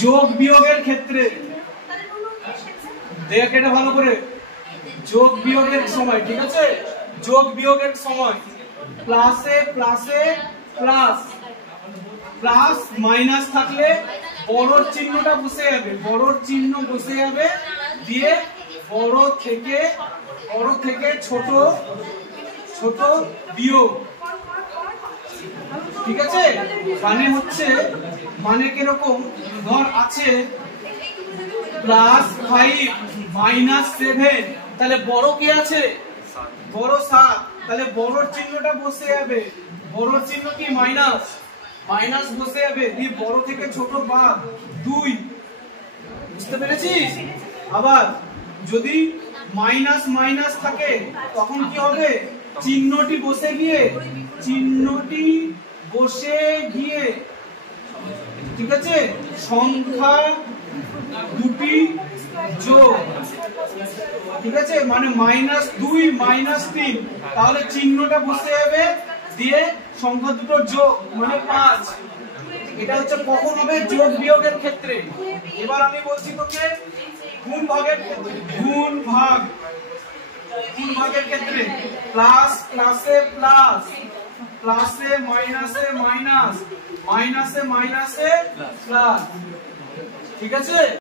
যোগ বিয়োগের ক্ষেত্রে দেখ এটা ভালো করে, যোগ বিয়োগের সময়, ঠিক আছে, যোগ বিয়োগের সময় প্লাসে প্লাসে প্লাস, প্লাস মাইনাস থাকলে বড়র চিহ্নটা বসে যাবে, বড়র চিহ্ন বসে যাবে, দিয়ে বড় থেকে ছোট ছোট বিয়োগ, ঠিক আছে। মানে হচ্ছে, মানে কিরকম, ধর আছে +5 -7, তাহলে বড় কি আছে, বড় 7, তাহলে বড়র চিহ্নটা বসে যাবে, বড়র চিহ্ন কি মাইনাস, মাইনাস বসে যাবে, দিয়ে বড় থেকে ছোট বাদ 2, বুঝতে পেরেছিস। আবার যদি মাইনাস মাইনাস থাকে তখন কি হবে, চিহ্নটি বসে গিয়ে, ঠিক আছে, সংখ্যা দুটি যোগ, ঠিক আছে, মানে -2 -3, তাহলে চিহ্নটা বসে যাবে, দিয়ে সংখ্যা দুটো যোগ মানে 5। এটা হচ্ছে কখন হবে, যোগ বিয়োগের ক্ষেত্রে। এবার আমি বলছি তোকে গুণ ভাগের ক্ষেত্রে, গুণ ভাগের ক্ষেত্রে প্লাস প্লাসে প্লাস, প্লাসে মাইনাসে মাইনাস, মাইনাসে মাইনাসে প্লাস, ঠিক আছে।